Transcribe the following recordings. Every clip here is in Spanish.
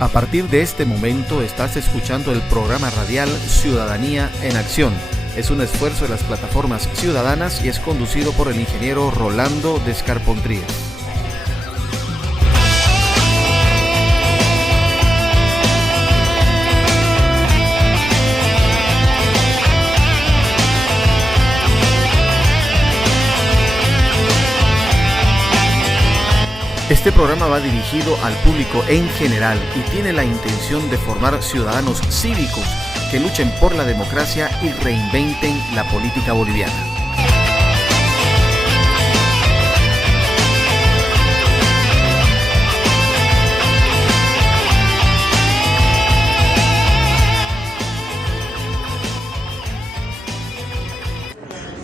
A partir de este momento estás escuchando el programa radial Ciudadanía en Acción. Es un esfuerzo de las plataformas ciudadanas y es conducido por el ingeniero Rolando Descarpontrías. Este programa va dirigido al público en general y tiene la intención de formar ciudadanos cívicos que luchen por la democracia y reinventen la política boliviana.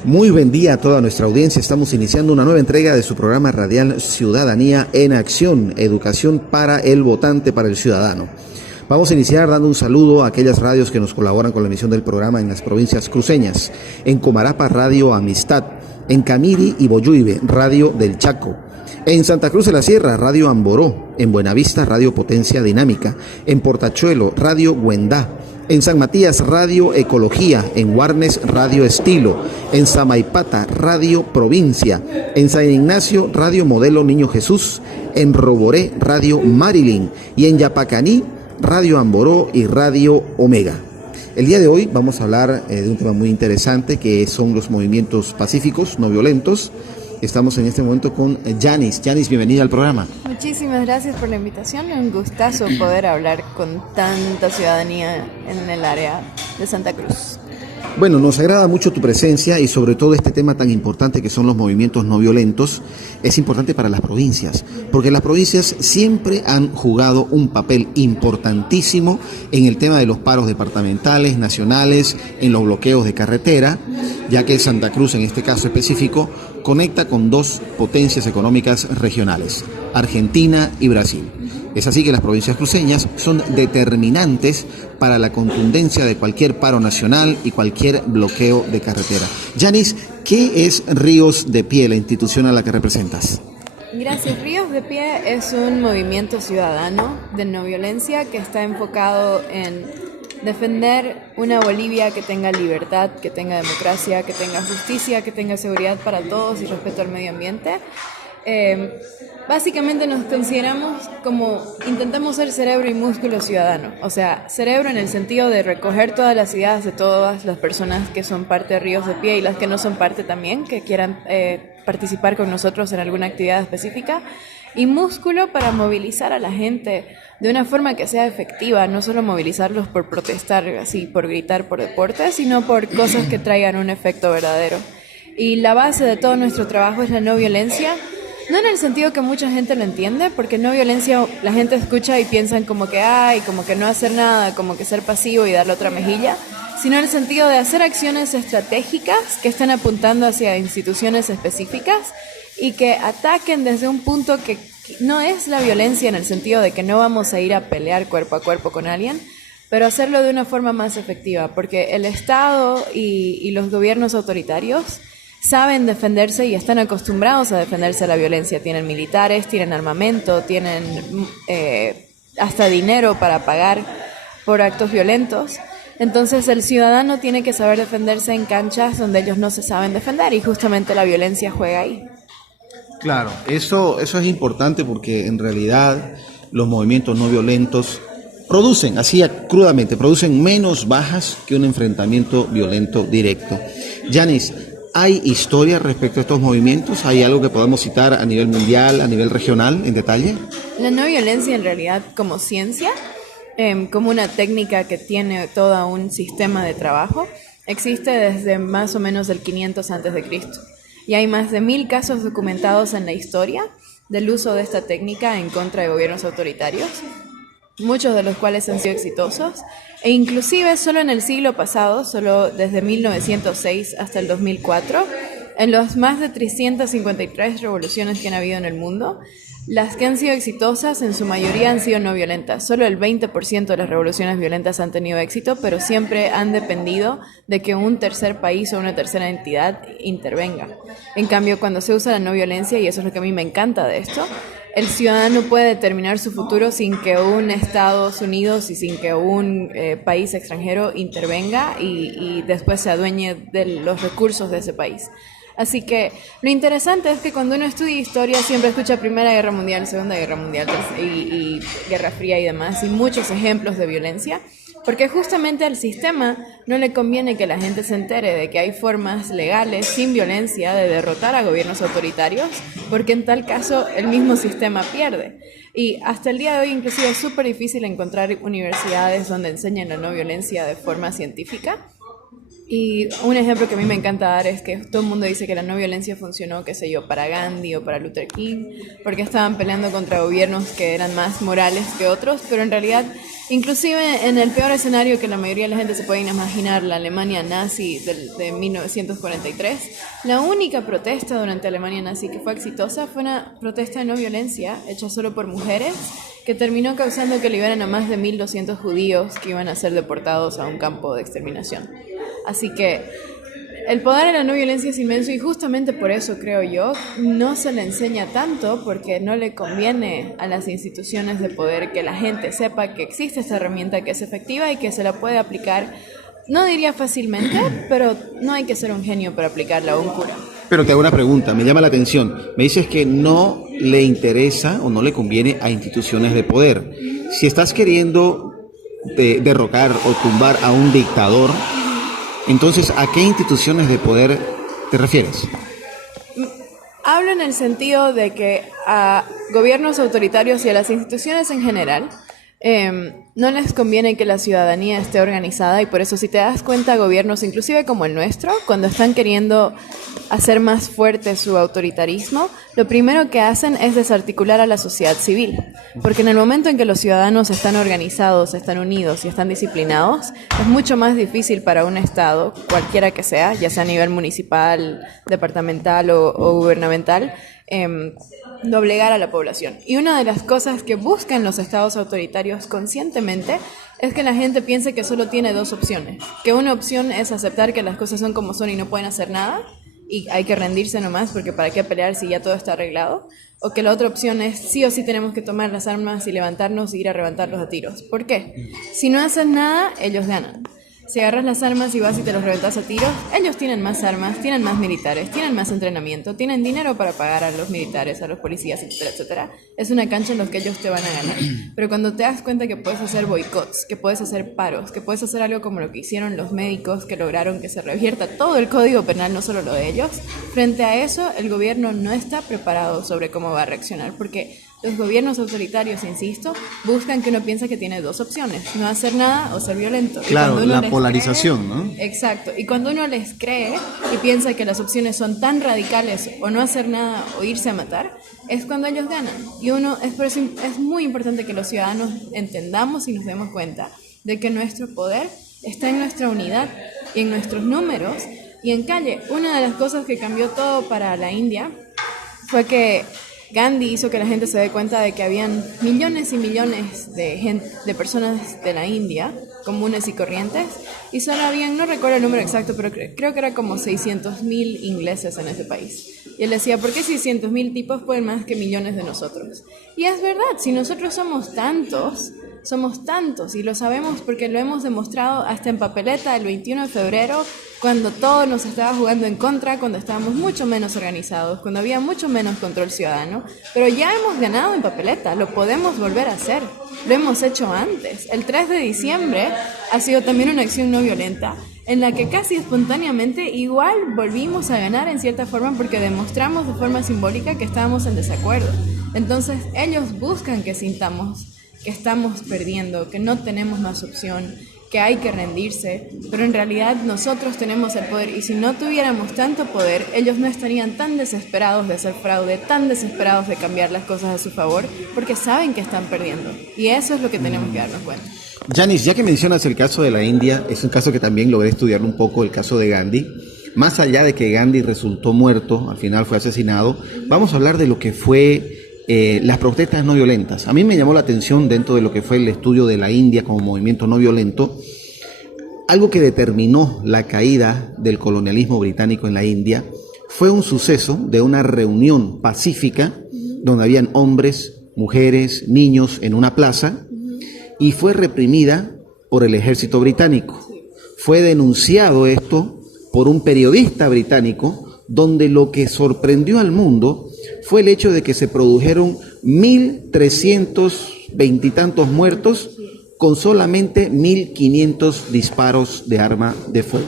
Muy buen día a toda nuestra audiencia. Estamos iniciando una nueva entrega de su programa radial Ciudadanía en Acción, educación para el votante, para el ciudadano. Vamos a iniciar dando un saludo a aquellas radios que nos colaboran con la emisión del programa en las provincias cruceñas. En Comarapa, Radio Amistad. En Camiri y Boyuibe, Radio del Chaco. En Santa Cruz de la Sierra, Radio Amboró. En Buenavista, Radio Potencia Dinámica. En Portachuelo, Radio Güendá. En San Matías, Radio Ecología. En Guarnes, Radio Estilo. En Samaipata, Radio Provincia. En San Ignacio, Radio Modelo Niño Jesús. En Roboré, Radio Marilyn. Y en Yapacaní, Radio Amboró y Radio Omega. El día de hoy vamos a hablar de un tema muy interesante que son los movimientos pacíficos, no violentos. Estamos en este momento con Yanis. Yanis, bienvenida al programa. Muchísimas gracias por la invitación. Un gustazo poder hablar con tanta ciudadanía en el área de Santa Cruz. Bueno, nos agrada mucho tu presencia y sobre todo este tema tan importante que son los movimientos no violentos. Es importante para las provincias, porque las provincias siempre han jugado un papel importantísimo en el tema de los paros departamentales, nacionales, en los bloqueos de carretera, ya que Santa Cruz, en este caso específico, conecta con dos potencias económicas regionales, Argentina y Brasil. Es así que las provincias cruceñas son determinantes para la contundencia de cualquier paro nacional y cualquier bloqueo de carretera. Yanis, ¿qué es Ríos de Pie, la institución a la que representas? Gracias. Ríos de Pie es un movimiento ciudadano de no violencia que está enfocado en defender una Bolivia que tenga libertad, que tenga democracia, que tenga justicia, que tenga seguridad para todos y respeto al medio ambiente. Básicamente nos consideramos como, intentamos ser cerebro y músculo ciudadano, o sea, cerebro en el sentido de recoger todas las ideas de todas las personas que son parte de Ríos de Pie y las que no son parte también, que quieran participar con nosotros en alguna actividad específica, y músculo para movilizar a la gente de una forma que sea efectiva, no solo movilizarlos por protestar, así por gritar por deporte, sino por cosas que traigan un efecto verdadero. Y la base de todo nuestro trabajo es la no violencia. No en el sentido que mucha gente lo entiende, porque no violencia la gente escucha y piensan como que como que no hacer nada, como que ser pasivo y darle otra mejilla, sino en el sentido de hacer acciones estratégicas que estén apuntando hacia instituciones específicas y que ataquen desde un punto que no es la violencia en el sentido de que no vamos a ir a pelear cuerpo a cuerpo con alguien, pero hacerlo de una forma más efectiva, porque el Estado y los gobiernos autoritarios saben defenderse y están acostumbrados a defenderse de la violencia. Tienen militares, tienen armamento, tienen hasta dinero para pagar por actos violentos. Entonces el ciudadano tiene que saber defenderse en canchas donde ellos no se saben defender y justamente la violencia juega ahí. Claro, eso es importante porque en realidad los movimientos no violentos producen, así crudamente, producen menos bajas que un enfrentamiento violento directo. Yanis, ¿hay historia respecto a estos movimientos? ¿Hay algo que podamos citar a nivel mundial, a nivel regional, en detalle? La no violencia en realidad como ciencia, como una técnica que tiene todo un sistema de trabajo, existe desde más o menos el 500 a.C. Y hay más de 1000 casos documentados en la historia del uso de esta técnica en contra de gobiernos autoritarios, muchos de los cuales han sido exitosos. E inclusive solo en el siglo pasado, solo desde 1906 hasta el 2004, en las más de 353 revoluciones que han habido en el mundo, las que han sido exitosas en su mayoría han sido no violentas. Solo el 20% de las revoluciones violentas han tenido éxito, pero siempre han dependido de que un tercer país o una tercera entidad intervenga. En cambio, cuando se usa la no violencia, y eso es lo que a mí me encanta de esto, el ciudadano puede determinar su futuro sin que un Estados Unidos y sin que un país extranjero intervenga y después se adueñe de los recursos de ese país. Así que lo interesante es que cuando uno estudia historia siempre escucha Primera Guerra Mundial, Segunda Guerra Mundial y Guerra Fría y demás, y muchos ejemplos de violencia, porque justamente al sistema no le conviene que la gente se entere de que hay formas legales, sin violencia, de derrotar a gobiernos autoritarios, porque en tal caso el mismo sistema pierde. Y hasta el día de hoy inclusive es súper difícil encontrar universidades donde enseñen la no violencia de forma científica. Y un ejemplo que a mí me encanta dar es que todo el mundo dice que la no violencia funcionó, qué sé yo, para Gandhi o para Luther King, porque estaban peleando contra gobiernos que eran más morales que otros, pero en realidad, inclusive en el peor escenario que la mayoría de la gente se puede imaginar, la Alemania nazi de 1943, la única protesta durante la Alemania nazi que fue exitosa fue una protesta de no violencia hecha solo por mujeres, que terminó causando que liberaran a más de 1.200 judíos que iban a ser deportados a un campo de exterminación. Así que el poder de la no violencia es inmenso y justamente por eso, creo yo, no se le enseña tanto porque no le conviene a las instituciones de poder que la gente sepa que existe esta herramienta que es efectiva y que se la puede aplicar, no diría fácilmente, pero no hay que ser un genio para aplicarla o un cura. Pero te hago una pregunta, me llama la atención. Me dices que no le interesa o no le conviene a instituciones de poder. Si estás queriendo derrocar o tumbar a un dictador, entonces, ¿a qué instituciones de poder te refieres? Hablo en el sentido de que a gobiernos autoritarios y a las instituciones en general no les conviene que la ciudadanía esté organizada y por eso si te das cuenta gobiernos inclusive como el nuestro, cuando están queriendo hacer más fuerte su autoritarismo, lo primero que hacen es desarticular a la sociedad civil, porque en el momento en que los ciudadanos están organizados, están unidos y están disciplinados, es mucho más difícil para un Estado, cualquiera que sea, ya sea a nivel municipal, departamental o gubernamental, doblegar a la población. Y una de las cosas que buscan los estados autoritarios conscientemente es que la gente piense que solo tiene dos opciones. Que una opción es aceptar que las cosas son como son y no pueden hacer nada y hay que rendirse nomás porque para qué pelear si ya todo está arreglado. O que la otra opción es sí o sí tenemos que tomar las armas y levantarnos y ir a reventarlos a tiros. ¿Por qué? Si no haces nada, ellos ganan. Si agarras las armas y vas y te los reventas a tiros, ellos tienen más armas, tienen más militares, tienen más entrenamiento, tienen dinero para pagar a los militares, a los policías, etcétera, etcétera. Es una cancha en la que ellos te van a ganar. Pero cuando te das cuenta que puedes hacer boicots, que puedes hacer paros, que puedes hacer algo como lo que hicieron los médicos que lograron que se revierta todo el código penal, no solo lo de ellos, frente a eso el gobierno no está preparado sobre cómo va a reaccionar, porque los gobiernos autoritarios, insisto, buscan que uno piense que tiene dos opciones, no hacer nada o ser violento. Claro, la polarización, ¿no? Exacto, y cuando uno les cree y piensa que las opciones son tan radicales o no hacer nada o irse a matar, es cuando ellos ganan. Y por eso es muy importante que los ciudadanos entendamos y nos demos cuenta de que nuestro poder está en nuestra unidad y en nuestros números y en calle. Una de las cosas que cambió todo para la India fue que Gandhi hizo que la gente se dé cuenta de que habían millones y millones de personas de la India, comunes y corrientes, y solo habían, no recuerdo el número exacto, pero creo que era como 600,000 ingleses en ese país. Y él decía, ¿por qué 600,000 tipos pueden más que millones de nosotros? Y es verdad, si nosotros somos tantos y lo sabemos porque lo hemos demostrado hasta en papeleta el 21 de febrero, cuando todo nos estaba jugando en contra, cuando estábamos mucho menos organizados, cuando había mucho menos control ciudadano, pero ya hemos ganado en papeleta, lo podemos volver a hacer, lo hemos hecho antes. El 3 de diciembre ha sido también una acción no violenta, en la que casi espontáneamente igual volvimos a ganar en cierta forma porque demostramos de forma simbólica que estábamos en desacuerdo. Entonces ellos buscan que sintamos que estamos perdiendo, que no tenemos más opción, que hay que rendirse, pero en realidad nosotros tenemos el poder y si no tuviéramos tanto poder, ellos no estarían tan desesperados de hacer fraude, tan desesperados de cambiar las cosas a su favor, porque saben que están perdiendo y eso es lo que tenemos que darnos cuenta. Yanis, ya que mencionas el caso de la India, es un caso que también logré estudiar un poco, el caso de Gandhi. Más allá de que Gandhi resultó muerto, al final fue asesinado, vamos a hablar de lo que fue las protestas no violentas. A mí me llamó la atención dentro de lo que fue el estudio de la India como movimiento no violento, algo que determinó la caída del colonialismo británico en la India fue un suceso de una reunión pacífica donde habían hombres, mujeres, niños en una plaza, y fue reprimida por el ejército británico. Fue denunciado esto por un periodista británico, donde lo que sorprendió al mundo fue el hecho de que se produjeron 1.320 y tantos muertos con solamente 1.500 disparos de arma de fuego.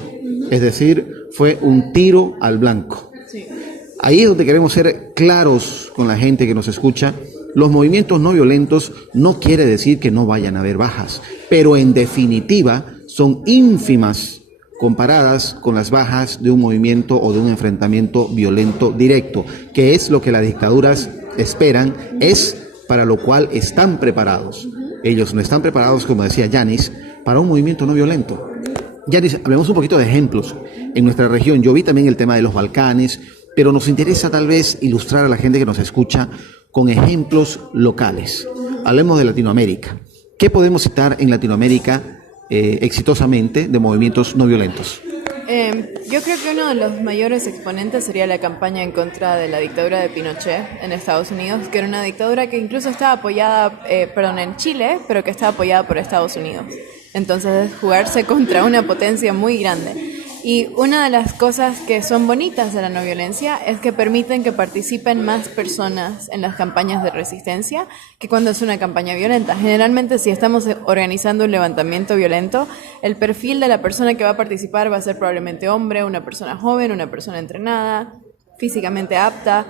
Es decir, fue un tiro al blanco. Ahí es donde queremos ser claros con la gente que nos escucha. Los movimientos no violentos no quiere decir que no vayan a haber bajas, pero en definitiva son ínfimas comparadas con las bajas de un movimiento o de un enfrentamiento violento directo, que es lo que las dictaduras esperan, es para lo cual están preparados. Ellos no están preparados, como decía Yanis, para un movimiento no violento. Yanis, hablemos un poquito de ejemplos en nuestra región. Yo vi también el tema de los Balcanes, pero nos interesa tal vez ilustrar a la gente que nos escucha con ejemplos locales. Hablemos de Latinoamérica. ¿Qué citar en Latinoamérica exitosamente de movimientos no violentos? Yo creo que uno de los mayores exponentes sería la campaña en contra de la dictadura de Pinochet en Estados Unidos, que era una dictadura que incluso estaba apoyada, en Chile, pero que estaba apoyada por Estados Unidos. Entonces, es jugarse contra una potencia muy grande. Y una de las cosas que son bonitas de la no violencia es que permiten que participen más personas en las campañas de resistencia que cuando es una campaña violenta. Generalmente, si estamos organizando un levantamiento violento, el perfil de la persona que va a participar va a ser probablemente hombre, una persona joven, una persona entrenada, físicamente apta.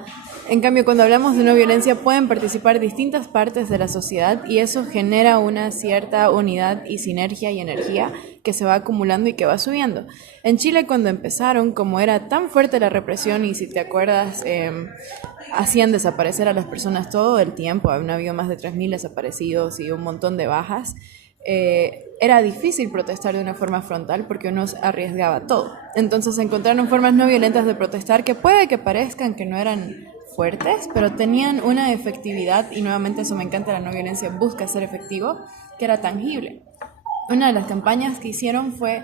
En cambio, cuando hablamos de no violencia, pueden participar distintas partes de la sociedad y eso genera una cierta unidad y sinergia y energía que se va acumulando y que va subiendo. En Chile, cuando empezaron, como era tan fuerte la represión y si te acuerdas, hacían desaparecer a las personas todo el tiempo, habían habido más de 3.000 desaparecidos y un montón de bajas, era difícil protestar de una forma frontal porque uno arriesgaba todo. Entonces encontraron formas no violentas de protestar que puede que parezcan que no eran fuertes, pero tenían una efectividad, y nuevamente eso me encanta, la no violencia busca ser efectivo, que era tangible. Una de las campañas que hicieron fue,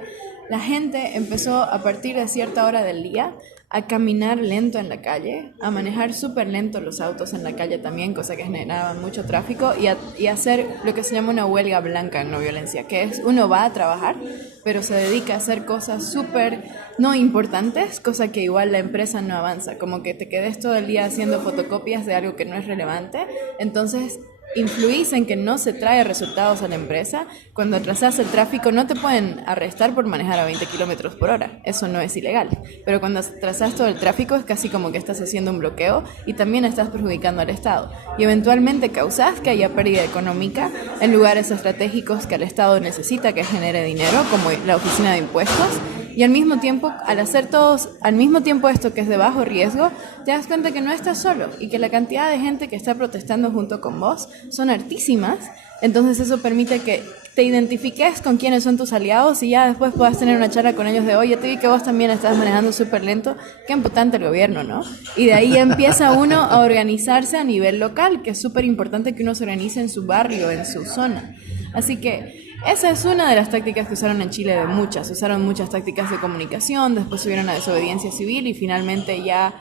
la gente empezó a partir de cierta hora del día a caminar lento en la calle, a manejar súper lento los autos en la calle también, cosa que generaba mucho tráfico, y hacer lo que se llama una huelga blanca en no violencia, que es uno va a trabajar, pero se dedica a hacer cosas súper no importantes, cosa que igual la empresa no avanza, como que te quedes todo el día haciendo fotocopias de algo que no es relevante, entonces influís en que no se trae resultados a la empresa. Cuando atrasás el tráfico no te pueden arrestar por manejar a 20 kilómetros por hora, eso no es ilegal, pero cuando atrasás todo el tráfico es casi como que estás haciendo un bloqueo y también estás perjudicando al Estado y eventualmente causás que haya pérdida económica en lugares estratégicos que el Estado necesita que genere dinero, como la oficina de impuestos. Y al mismo tiempo, al hacer todos al mismo tiempo esto que es de bajo riesgo, te das cuenta que no estás solo y que la cantidad de gente que está protestando junto con vos son altísimas. Entonces eso permite que te identifiques con quiénes son tus aliados y ya después puedas tener una charla con ellos de, oye, te vi que vos también estás manejando súper lento, qué imputante el gobierno, ¿no? Y de ahí empieza uno a organizarse a nivel local, que es súper importante que uno se organice en su barrio, en su zona. Así que esa es una de las tácticas que usaron en Chile, de muchas. Usaron muchas tácticas de comunicación, después subieron a desobediencia civil y finalmente ya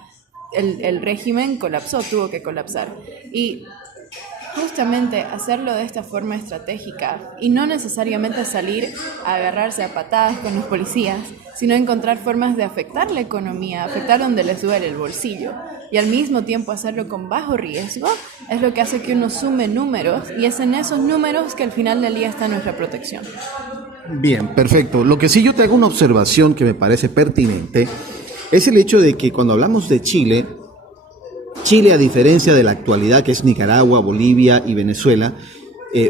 el régimen colapsó, tuvo que colapsar. Y justamente hacerlo de esta forma estratégica y no necesariamente salir a agarrarse a patadas con los policías, sino encontrar formas de afectar la economía, afectar donde les duele el bolsillo y al mismo tiempo hacerlo con bajo riesgo, es lo que hace que uno sume números y es en esos números que al final del día está nuestra protección. Bien, perfecto. Lo que sí yo te hago una observación que me parece pertinente es el hecho de que cuando hablamos de Chile, a diferencia de la actualidad que es Nicaragua, Bolivia y Venezuela,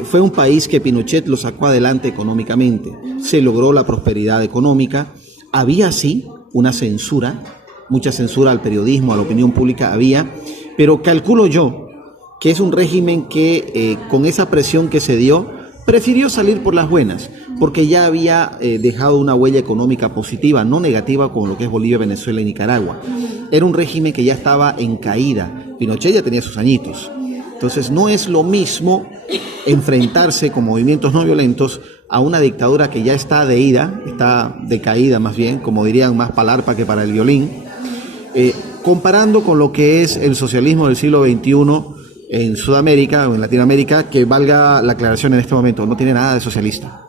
fue un país que Pinochet lo sacó adelante económicamente. Se logró la prosperidad económica. Había sí una censura, mucha censura al periodismo, a la opinión pública había, pero calculo yo que es un régimen que con esa presión que se dio, prefirió salir por las buenas, porque ya había dejado una huella económica positiva, no negativa como lo que es Bolivia, Venezuela y Nicaragua. Era un régimen que ya estaba en caída. Pinochet ya tenía sus añitos. Entonces no es lo mismo enfrentarse con movimientos no violentos a una dictadura que ya está está decaída más bien, como dirían, más para el arpa que para el violín, comparando con lo que es el socialismo del siglo XXI, en Sudamérica o en Latinoamérica, que valga la aclaración en este momento, no tiene nada de socialista.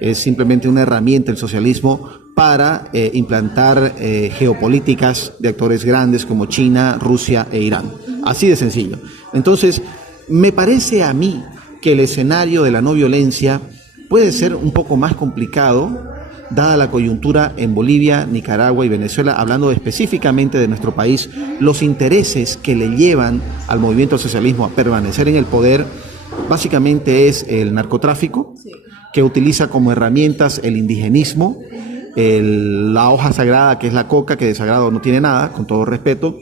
Es simplemente una herramienta el socialismo para implantar geopolíticas de actores grandes como China, Rusia e Irán. Así de sencillo. Entonces, me parece a mí que el escenario de la no violencia puede ser un poco más complicado, dada la coyuntura en Bolivia, Nicaragua y Venezuela, hablando específicamente de nuestro país, los intereses que le llevan al movimiento socialismo a permanecer en el poder, básicamente es el narcotráfico, que utiliza como herramientas el indigenismo, la hoja sagrada que es la coca, que de sagrado no tiene nada, con todo respeto.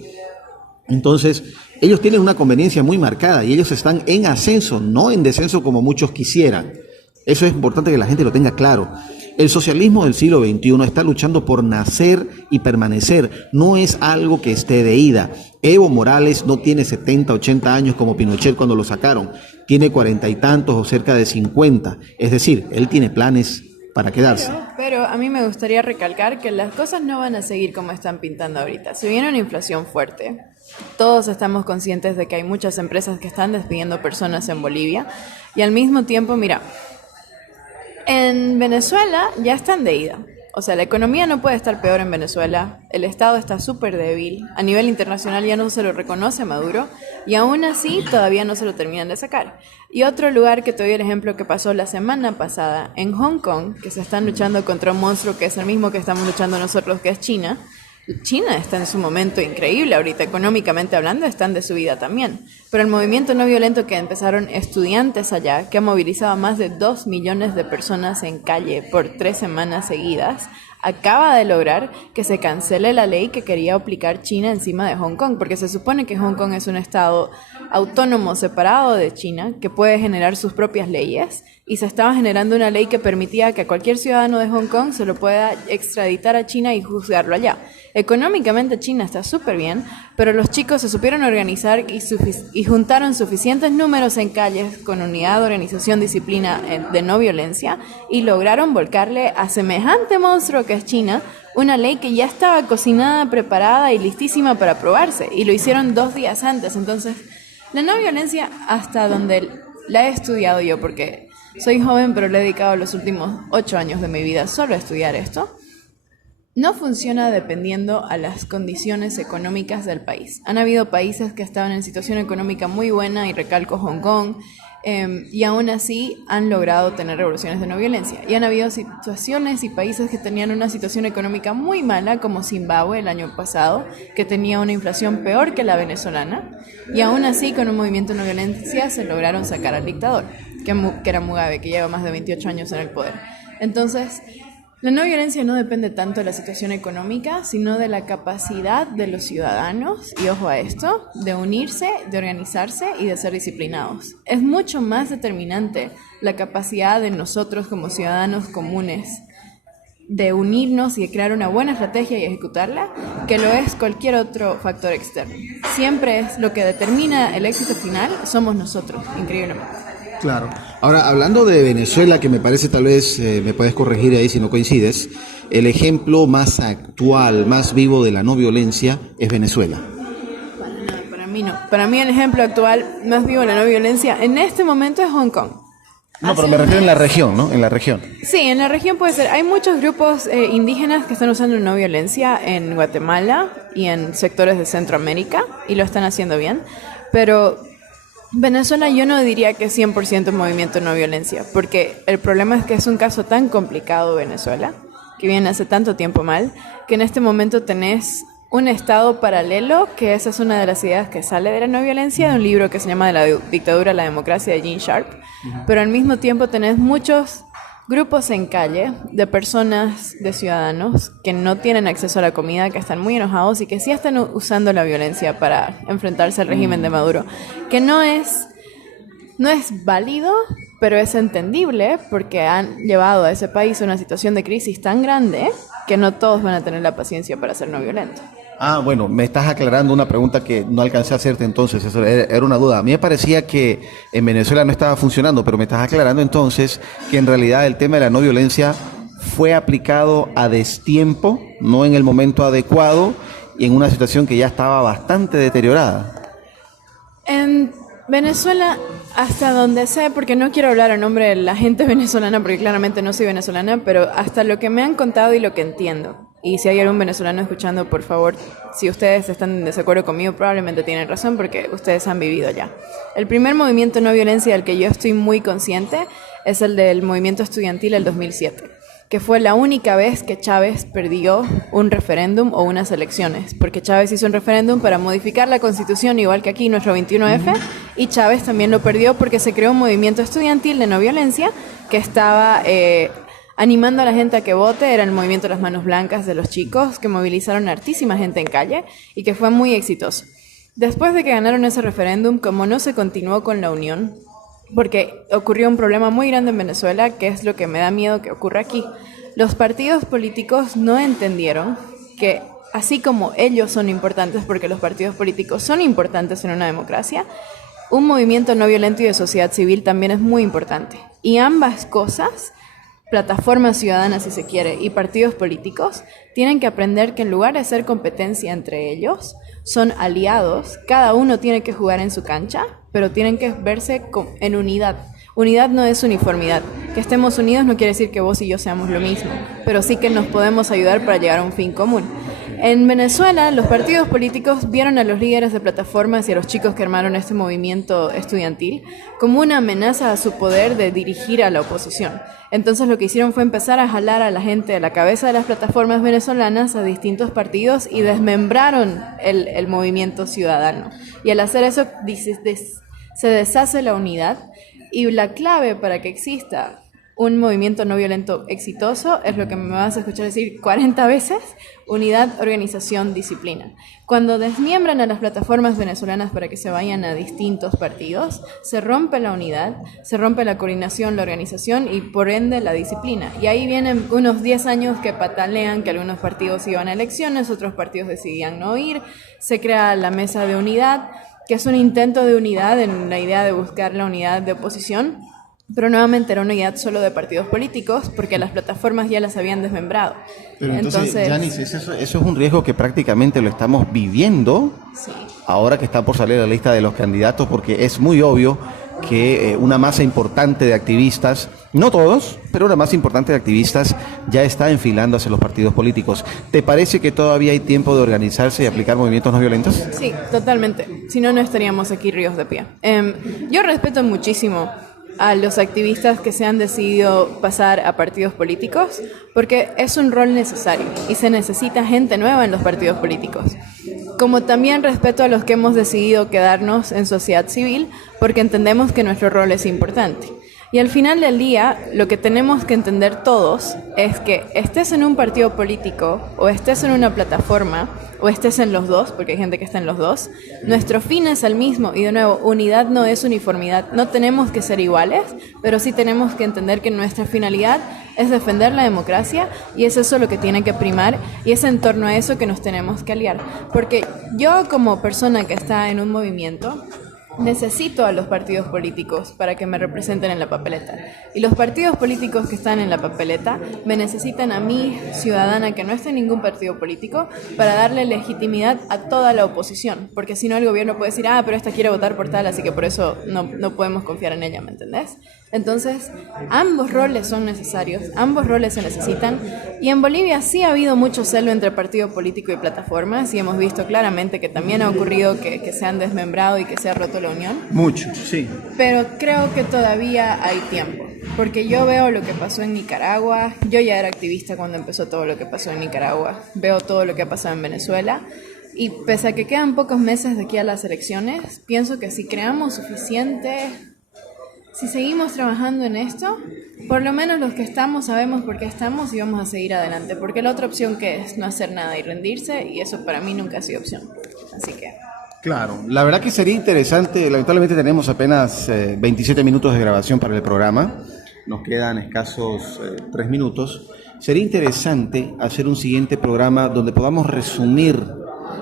Entonces, ellos tienen una conveniencia muy marcada y ellos están en ascenso, no en descenso como muchos quisieran. Eso es importante que la gente lo tenga claro. El socialismo del siglo XXI está luchando por nacer y permanecer, no es algo que esté de ida. Evo Morales no tiene 70, 80 años como Pinochet cuando lo sacaron, tiene 40 y tantos o cerca de 50, es decir, él tiene planes para quedarse. Pero a mí me gustaría recalcar que las cosas no van a seguir como están pintando ahorita. Si viene una inflación fuerte, todos estamos conscientes de que hay muchas empresas que están despidiendo personas en Bolivia y al mismo tiempo, mira, en Venezuela ya están de ida. O sea, la economía no puede estar peor en Venezuela, el Estado está súper débil, a nivel internacional ya no se lo reconoce a Maduro y aún así todavía no se lo terminan de sacar. Y otro lugar que te doy el ejemplo que pasó la semana pasada, en Hong Kong, que se están luchando contra un monstruo que es el mismo que estamos luchando nosotros, que es China. China está en su momento increíble, ahorita económicamente hablando están de subida también, pero el movimiento no violento que empezaron estudiantes allá, que ha movilizado a más de 2 millones de personas en calle por 3 semanas seguidas, acaba de lograr que se cancele la ley que quería aplicar China encima de Hong Kong, porque se supone que Hong Kong es un estado autónomo separado de China, que puede generar sus propias leyes, y se estaba generando una ley que permitía que a cualquier ciudadano de Hong Kong se lo pueda extraditar a China y juzgarlo allá. Económicamente China está súper bien, pero los chicos se supieron organizar y juntaron suficientes números en calles con unidad de organización, disciplina de no violencia y lograron volcarle a semejante monstruo que es China una ley que ya estaba cocinada, preparada y listísima para aprobarse, y lo hicieron 2 días antes. Entonces, la no violencia, hasta donde la he estudiado yo, porque soy joven pero le he dedicado los últimos 8 años de mi vida solo a estudiar esto, no funciona dependiendo a las condiciones económicas del país. Han habido países que estaban en situación económica muy buena, y recalco Hong Kong, y aún así han logrado tener revoluciones de no violencia. Y han habido situaciones y países que tenían una situación económica muy mala, como Zimbabue el año pasado, que tenía una inflación peor que la venezolana, y aún así con un movimiento de no violencia se lograron sacar al dictador, que era Mugabe, que lleva más de 28 años en el poder. Entonces, la no violencia no depende tanto de la situación económica, sino de la capacidad de los ciudadanos, y ojo a esto, de unirse, de organizarse y de ser disciplinados. Es mucho más determinante la capacidad de nosotros como ciudadanos comunes de unirnos y de crear una buena estrategia y ejecutarla, que lo es cualquier otro factor externo. Siempre es lo que determina el éxito final, somos nosotros, increíblemente. Claro. Ahora, hablando de Venezuela, que me parece, tal vez me puedes corregir ahí si no coincides, el ejemplo más actual, más vivo de la no violencia es Venezuela. Para nada, para mí no. Para mí el ejemplo actual más vivo de la no violencia en este momento es Hong Kong. No, pero me refiero en la región, ¿no? En la región. Sí, en la región puede ser. Hay muchos grupos indígenas que están usando no violencia en Guatemala y en sectores de Centroamérica, y lo están haciendo bien, pero Venezuela yo no diría que es 100% movimiento no violencia, porque el problema es que es un caso tan complicado Venezuela, que viene hace tanto tiempo mal, que en este momento tenés un estado paralelo, que esa es una de las ideas que sale de la no violencia, de un libro que se llama De la dictadura a la democracia, de Gene Sharp, pero al mismo tiempo tenés muchos grupos en calle de personas, de ciudadanos que no tienen acceso a la comida, que están muy enojados y que sí están usando la violencia para enfrentarse al régimen de Maduro, que no es válido, pero es entendible porque han llevado a ese país a una situación de crisis tan grande que no todos van a tener la paciencia para ser no violentos. Ah, bueno, me estás aclarando una pregunta que no alcancé a hacerte entonces, eso era una duda. A mí me parecía que en Venezuela no estaba funcionando, pero me estás aclarando entonces que en realidad el tema de la no violencia fue aplicado a destiempo, no en el momento adecuado y en una situación que ya estaba bastante deteriorada. Venezuela, hasta donde sé, porque no quiero hablar a nombre de la gente venezolana, porque claramente no soy venezolana, pero hasta lo que me han contado y lo que entiendo. Y si hay algún venezolano escuchando, por favor, si ustedes están en desacuerdo conmigo, probablemente tienen razón porque ustedes han vivido allá. El primer movimiento no violencia del que yo estoy muy consciente es el del movimiento estudiantil del 2007, que fue la única vez que Chávez perdió un referéndum o unas elecciones, porque Chávez hizo un referéndum para modificar la Constitución, igual que aquí nuestro 21F, y Chávez también lo perdió porque se creó un movimiento estudiantil de no violencia que estaba animando a la gente a que vote. Era el movimiento de las manos blancas de los chicos, que movilizaron a hartísima gente en calle y que fue muy exitoso. Después de que ganaron ese referéndum, como no se continuó con la unión, porque ocurrió un problema muy grande en Venezuela, que es lo que me da miedo que ocurra aquí. Los partidos políticos no entendieron que, así como ellos son importantes, porque los partidos políticos son importantes en una democracia, un movimiento no violento y de sociedad civil también es muy importante. Y ambas cosas, plataformas ciudadanas si se quiere, y partidos políticos, tienen que aprender que en lugar de ser competencia entre ellos, son aliados, cada uno tiene que jugar en su cancha, pero tienen que verse en unidad. Unidad no es uniformidad. Que estemos unidos no quiere decir que vos y yo seamos lo mismo, pero sí que nos podemos ayudar para llegar a un fin común. En Venezuela, los partidos políticos vieron a los líderes de plataformas y a los chicos que armaron este movimiento estudiantil como una amenaza a su poder de dirigir a la oposición. Entonces lo que hicieron fue empezar a jalar a la gente de la cabeza de las plataformas venezolanas a distintos partidos y desmembraron el movimiento ciudadano. Y al hacer eso se deshace la unidad, y la clave para que exista un movimiento no violento exitoso es lo que me vas a escuchar decir 40 veces: unidad, organización, disciplina. Cuando desmiembran a las plataformas venezolanas para que se vayan a distintos partidos, se rompe la unidad, se rompe la coordinación, la organización y por ende la disciplina. Y ahí vienen unos 10 años que patalean, que algunos partidos iban a elecciones, otros partidos decidían no ir, se crea la mesa de unidad, que es un intento de unidad en la idea de buscar la unidad de oposición, pero nuevamente era una unidad solo de partidos políticos porque las plataformas ya las habían desmembrado. Pero entonces Janice, eso es un riesgo que prácticamente lo estamos viviendo, sí, ahora que está por salir la lista de los candidatos, porque es muy obvio que una masa importante de activistas, no todos, pero una masa importante de activistas ya está enfilando hacia los partidos políticos. ¿Te parece que todavía hay tiempo de organizarse y aplicar movimientos no violentos? Sí, totalmente. Si no, no estaríamos aquí ríos de pie. Yo respeto muchísimo a los activistas que se han decidido pasar a partidos políticos, porque es un rol necesario y se necesita gente nueva en los partidos políticos. Como también respeto a los que hemos decidido quedarnos en sociedad civil, porque entendemos que nuestro rol es importante. Y al final del día, lo que tenemos que entender todos es que estés en un partido político, o estés en una plataforma, o estés en los dos, porque hay gente que está en los dos, nuestro fin es el mismo. Y de nuevo, unidad no es uniformidad. No tenemos que ser iguales, pero sí tenemos que entender que nuestra finalidad es defender la democracia, y es eso lo que tiene que primar, y es en torno a eso que nos tenemos que aliar. Porque yo, como persona que está en un movimiento, necesito a los partidos políticos para que me representen en la papeleta. Y los partidos políticos que están en la papeleta me necesitan a mí, ciudadana que no esté en ningún partido político, para darle legitimidad a toda la oposición. Porque si no, el gobierno puede decir, pero esta quiere votar por tal, así que por eso no podemos confiar en ella, ¿me entendés? Entonces, ambos roles son necesarios, ambos roles se necesitan, y en Bolivia sí ha habido mucho celo entre partido político y plataformas, y hemos visto claramente que también ha ocurrido que se han desmembrado y que se ha roto la unión. Mucho, sí. Pero creo que todavía hay tiempo, porque yo veo lo que pasó en Nicaragua, yo ya era activista cuando empezó todo lo que pasó en Nicaragua, veo todo lo que ha pasado en Venezuela, y pese a que quedan pocos meses de aquí a las elecciones, pienso que si creamos si seguimos trabajando en esto, por lo menos los que estamos sabemos por qué estamos y vamos a seguir adelante. Porque la otra opción que es no hacer nada y rendirse, y eso para mí nunca ha sido opción. Así que... Claro, la verdad que sería interesante. Lamentablemente tenemos apenas 27 minutos de grabación para el programa. Nos quedan escasos 3 minutos. Sería interesante hacer un siguiente programa donde podamos resumir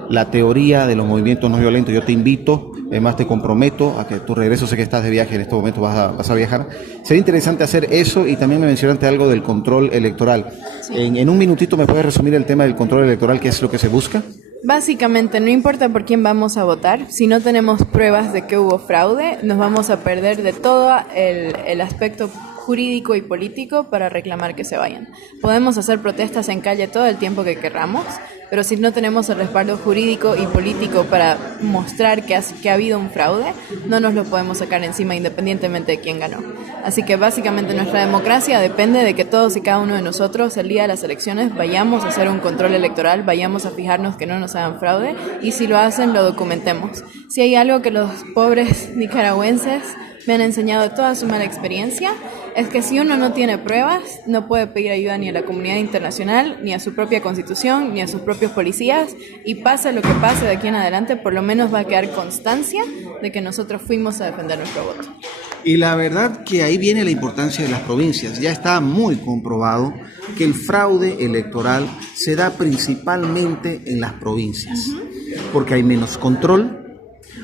la teoría de los movimientos no violentos. Yo te invito, además te comprometo a que tu regreso, sé que estás de viaje en este momento, vas a viajar. Sería interesante hacer eso, y también me mencionaste algo del control electoral. Sí. En un minutito, ¿me puedes resumir el tema del control electoral? ¿Qué es lo que se busca? Básicamente, no importa por quién vamos a votar, si no tenemos pruebas de que hubo fraude, nos vamos a perder de todo el aspecto jurídico y político para reclamar que se vayan. Podemos hacer protestas en calle todo el tiempo que querramos, pero si no tenemos el respaldo jurídico y político para mostrar que ha habido un fraude, no nos lo podemos sacar encima independientemente de quién ganó. Así que básicamente nuestra democracia depende de que todos y cada uno de nosotros el día de las elecciones vayamos a hacer un control electoral, vayamos a fijarnos que no nos hagan fraude y si lo hacen lo documentemos. Si hay algo que los pobres nicaragüenses me han enseñado de toda su mala experiencia, es que si uno no tiene pruebas, no puede pedir ayuda ni a la comunidad internacional, ni a su propia constitución, ni a sus propios policías, y pase lo que pase de aquí en adelante, por lo menos va a quedar constancia de que nosotros fuimos a defender nuestro voto. Y la verdad que ahí viene la importancia de las provincias. Ya está muy comprobado que el fraude electoral se da principalmente en las provincias, porque hay menos control,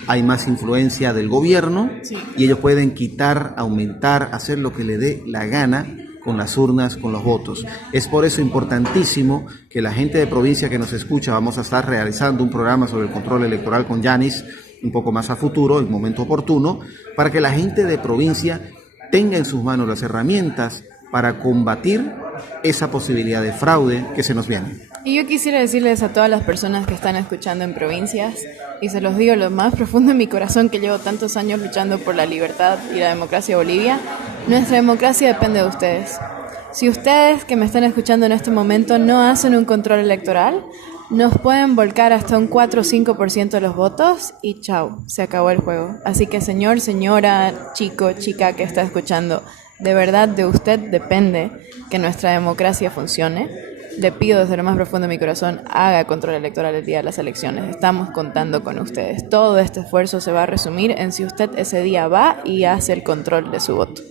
hay más influencia del gobierno, sí, y ellos pueden quitar, aumentar, hacer lo que le dé la gana con las urnas, con los votos. Es por eso importantísimo que la gente de provincia que nos escucha, vamos a estar realizando un programa sobre el control electoral con Yanis un poco más a futuro, en momento oportuno, para que la gente de provincia tenga en sus manos las herramientas para combatir esa posibilidad de fraude que se nos viene. Y yo quisiera decirles a todas las personas que están escuchando en provincias, y se los digo lo más profundo de mi corazón, que llevo tantos años luchando por la libertad y la democracia de Bolivia, nuestra democracia depende de ustedes. Si ustedes que me están escuchando en este momento no hacen un control electoral, nos pueden volcar hasta un 4 o 5% de los votos y chao, se acabó el juego. Así que señor, señora, chico, chica que está escuchando, de verdad de usted depende que nuestra democracia funcione. Le pido desde lo más profundo de mi corazón, haga control electoral el día de las elecciones. Estamos contando con ustedes. Todo este esfuerzo se va a resumir en si usted ese día va y hace el control de su voto.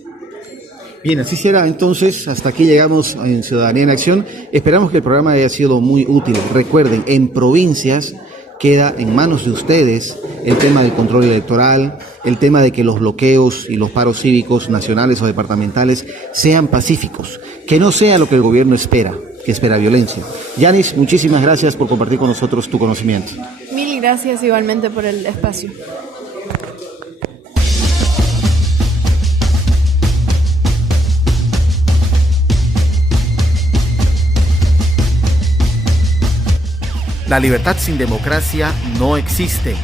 Bien, así será. Entonces, hasta aquí llegamos en Ciudadanía en Acción. Esperamos que el programa haya sido muy útil. Recuerden, en provincias queda en manos de ustedes el tema del control electoral, el tema de que los bloqueos y los paros cívicos nacionales o departamentales sean pacíficos, que no sea lo que el gobierno espera, que espera violencia. Yanis, muchísimas gracias por compartir con nosotros tu conocimiento. Mil gracias igualmente por el espacio. La libertad sin democracia no existe.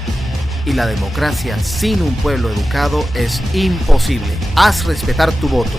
Y la democracia sin un pueblo educado es imposible. Haz respetar tu voto.